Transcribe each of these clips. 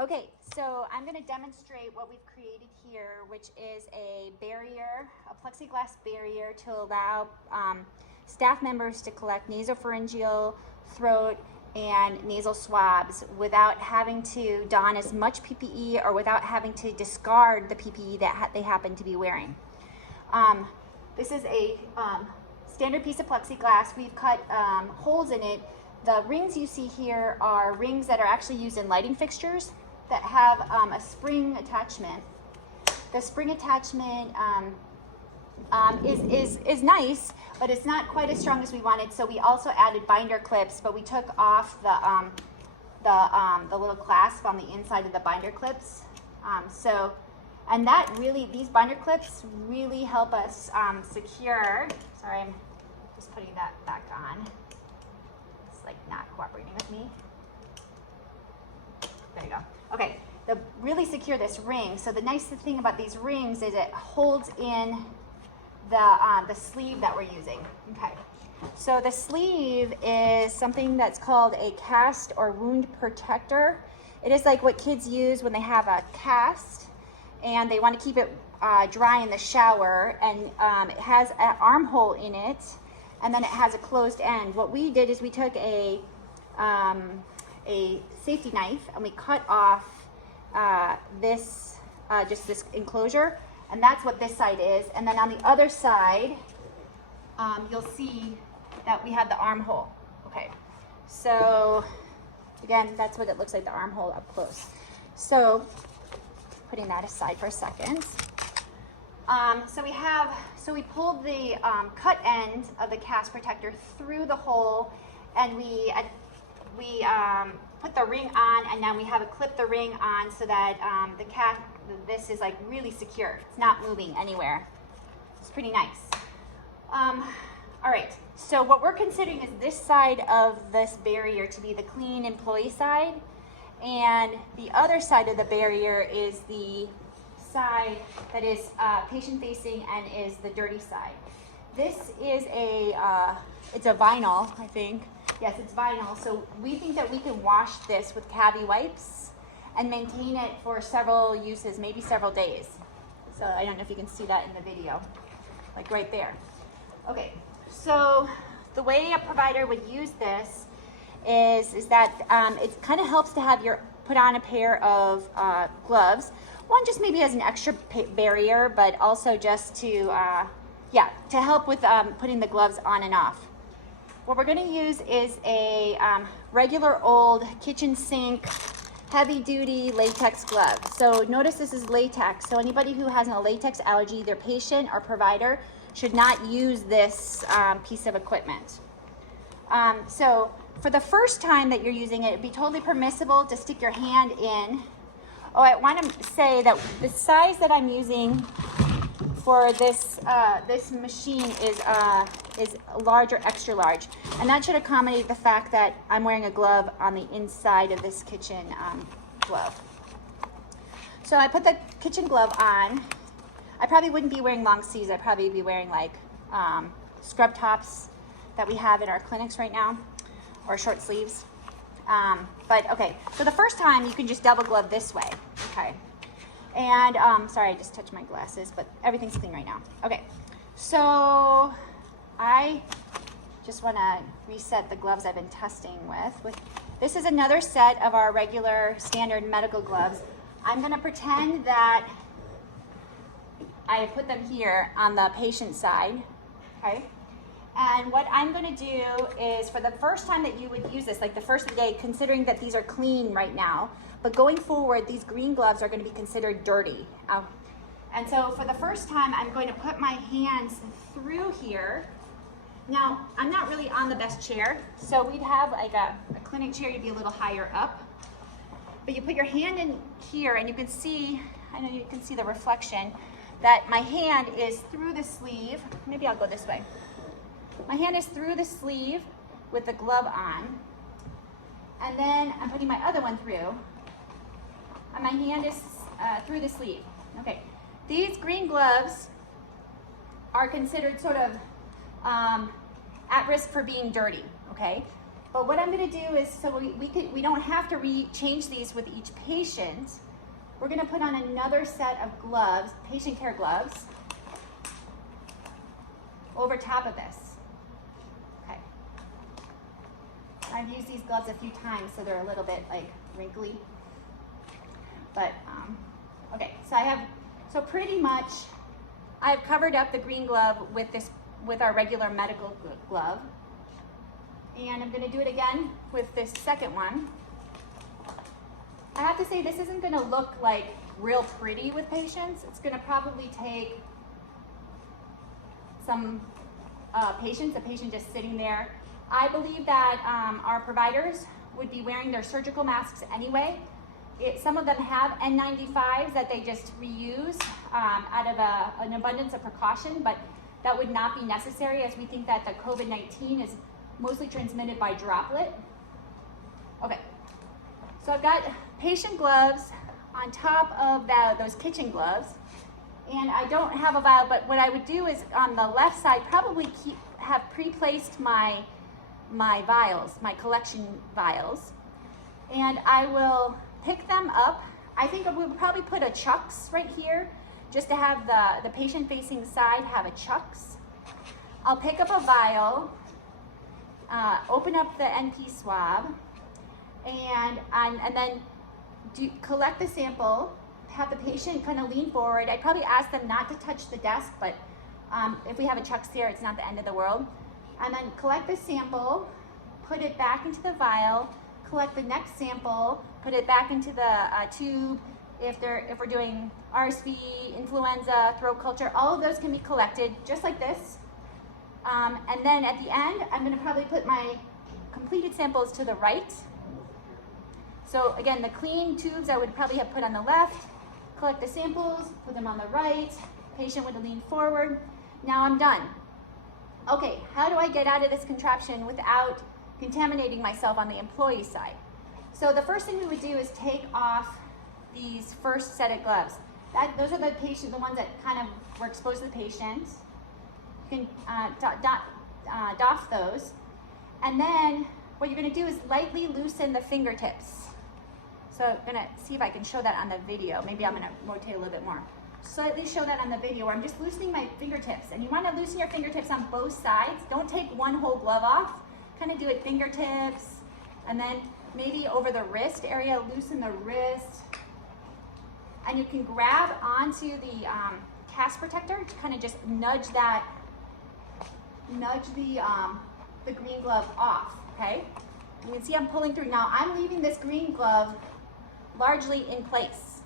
Okay, so I'm going to demonstrate what we've created here, which is a barrier, a plexiglass barrier to allow staff members to collect nasopharyngeal, throat, and nasal swabs without having to don as much PPE or without having to discard the PPE that they happen to be wearing. This is a standard piece of plexiglass. We've cut holes in it. The rings you see here are rings that are actually used in lighting fixtures that have a spring attachment. The spring attachment is nice, but it's not quite as strong as we wanted. So we also added binder clips, but we took off the little clasp on the inside of the binder clips. And that really, these binder clips really help us secure. Sorry, I'm just putting that back on. It's like not cooperating with me. There you go. Okay, really secure this ring. So the nice thing about these rings is it holds in the sleeve that we're using. Okay, so the sleeve is something that's called a cast or wound protector. It is like what kids use when they have a cast and they want to keep it dry in the shower, and it has an armhole in it, and then it has a closed end. What we did is we took a safety knife and we cut off just this enclosure, and that's what this side is. And then on the other side, you'll see that we have the armhole. Okay, so again, that's what it looks like, the armhole up close. So putting that aside for a second. So we pulled the cut end of the cast protector through the hole, and we put the ring on, and now we have it clip the ring on so that this is like really secure. It's not moving anywhere. It's pretty nice. All right, so what we're considering is this side of this barrier to be the clean employee side, and the other side of the barrier is the side that is patient facing and is the dirty side. This is it's a vinyl, I think. Yes, it's vinyl. So we think that we can wash this with cavi wipes and maintain it for several uses, maybe several days. So I don't know if you can see that in the video, like right there. Okay, so the way a provider would use this is that it kind of helps to have put on a pair of gloves. One just maybe as an extra barrier, but also just to help with putting the gloves on and off. What we're going to use is a regular old kitchen sink, heavy duty latex glove. So notice this is latex. So anybody who has a latex allergy, their patient or provider, should not use this piece of equipment. So for the first time that you're using it, it'd be totally permissible to stick your hand in. Oh, I want to say that the size that I'm using for this machine is large or extra large, and that should accommodate the fact that I'm wearing a glove on the inside of this kitchen glove. So I put the kitchen glove on. I probably wouldn't be wearing long sleeves. I'd probably be wearing like scrub tops that we have in our clinics right now, or short sleeves. But okay, so the first time you can just double glove this way, okay? And sorry, I just touched my glasses, but everything's clean right now. Okay, so I just want to reset the gloves I've been testing with. This is another set of our regular standard medical gloves. I'm going to pretend that I put them here on the patient side, okay? And what I'm going to do is, for the first time that you would use this, like the first of the day, considering that these are clean right now, but going forward, these green gloves are going to be considered dirty. And so for the first time, I'm going to put my hands through here. Now, I'm not really on the best chair, so we'd have like a clinic chair, you'd be a little higher up. But you put your hand in here, and you can see, I know you can see the reflection, that my hand is through the sleeve. Maybe I'll go this way. My hand is through the sleeve with the glove on, and then I'm putting my other one through, and my hand is through the sleeve. Okay, these green gloves are considered sort of at risk for being dirty, okay? But what I'm going to do is, so we don't have to change these with each patient. We're going to put on another set of gloves, patient care gloves, over top of this. Okay. I've used these gloves a few times, so they're a little bit like wrinkly. But okay, so pretty much I've covered up the green glove with our regular medical glove. And I'm going to do it again with this second one. I have to say, this isn't going to look like real pretty with patients. It's going to probably take some patients, a patient just sitting there. I believe that our providers would be wearing their surgical masks anyway. Some of them have N95s that they just reuse out of an abundance of precaution, but that would not be necessary, as we think that the COVID-19 is mostly transmitted by droplet. Okay, so I've got patient gloves on top of those kitchen gloves, and I don't have a vial, but what I would do is on the left side probably have pre-placed my vials, my collection vials, and I will pick them up. I think we would probably put a chucks right here, just to have the patient-facing side have a chucks. I'll pick up a vial, open up the NP swab, and then collect the sample, have the patient kind of lean forward. I'd probably ask them not to touch the desk, but if we have a chucks here, it's not the end of the world. And then collect the sample, put it back into the vial, collect the next sample, put it back into the tube. If we're doing RSV, influenza, throat culture, all of those can be collected just like this. And then at the end, I'm going to probably put my completed samples to the right. So again, the clean tubes I would probably have put on the left, collect the samples, put them on the right, patient would lean forward. Now I'm done. Okay, how do I get out of this contraption without contaminating myself on the employee side? So the first thing we would do is take off these first set of gloves. Those are the ones that kind of were exposed to the patient. You can doff those. And then what you're going to do is lightly loosen the fingertips. So I'm going to see if I can show that on the video. Maybe I'm going to rotate a little bit more. Slightly show that on the video where I'm just loosening my fingertips. And you want to loosen your fingertips on both sides. Don't take one whole glove off. Kind of do it fingertips. And then maybe over the wrist area, loosen the wrist. And you can grab onto the cast protector to kind of just nudge the green glove off, okay? You can see I'm pulling through. Now I'm leaving this green glove largely in place.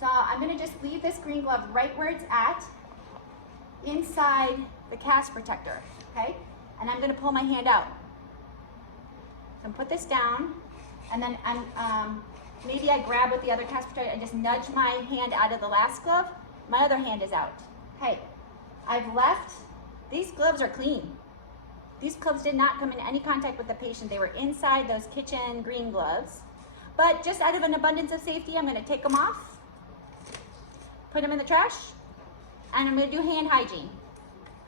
So I'm gonna just leave this green glove right where it's at, inside the cast protector, okay? And I'm gonna pull my hand out. So put this down, and then maybe I grab with the other cast protector and just nudge my hand out of the last glove. My other hand is out. Okay, I've left. These gloves are clean. These gloves did not come in any contact with the patient. They were inside those kitchen green gloves. But just out of an abundance of safety, I'm going to take them off, put them in the trash, and I'm going to do hand hygiene.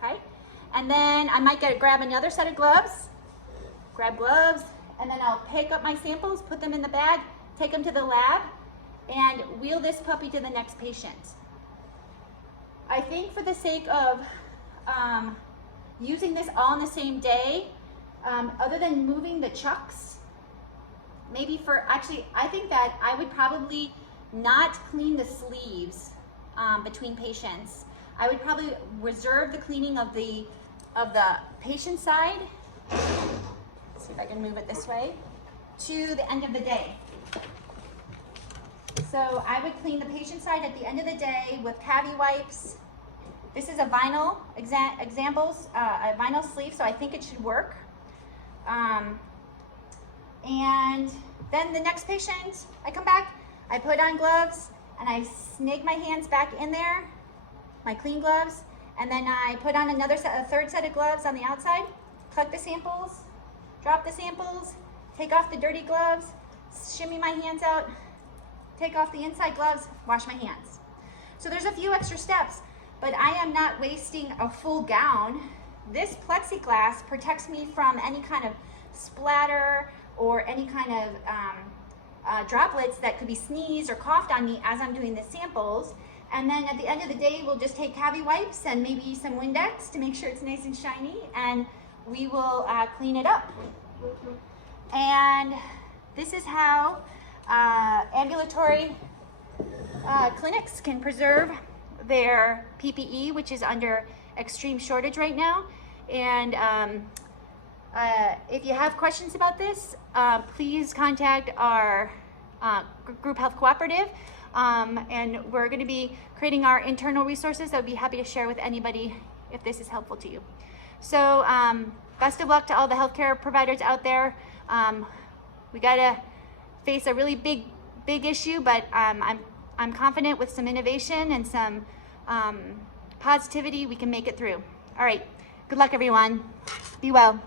Okay? And then I might grab another set of gloves, grab gloves, and then I'll pick up my samples, put them in the bag, take them to the lab, and wheel this puppy to the next patient. I think for the sake of using this all in the same day, other than moving the chucks, maybe I think that I would probably not clean the sleeves between patients. I would probably reserve the cleaning of the patient side. Let's see if I can move it this way, to the end of the day. So I would clean the patient side at the end of the day with cavi wipes. This is a vinyl a vinyl sleeve, so I think it should work. And then the next patient, I come back, I put on gloves, and I snake my hands back in there, my clean gloves, and then I put on a third set of gloves on the outside, collect the samples, drop the samples, take off the dirty gloves, shimmy my hands out, take off the inside gloves, wash my hands. So there's a few extra steps, but I am not wasting a full gown. This plexiglass protects me from any kind of splatter or any kind of droplets that could be sneezed or coughed on me as I'm doing the samples. And then at the end of the day, we'll just take cavi wipes and maybe some Windex to make sure it's nice and shiny, and we will clean it up. And this is how ambulatory clinics can preserve their PPE, which is under extreme shortage right now. And if you have questions about this, please contact our group health cooperative. And we're going to be creating our internal resources that would be happy to share with anybody if this is helpful to you. So best of luck to all the healthcare providers out there. We got to face a really big issue, but I'm confident with some innovation and some positivity we can make it through. All right, good luck everyone. Be well.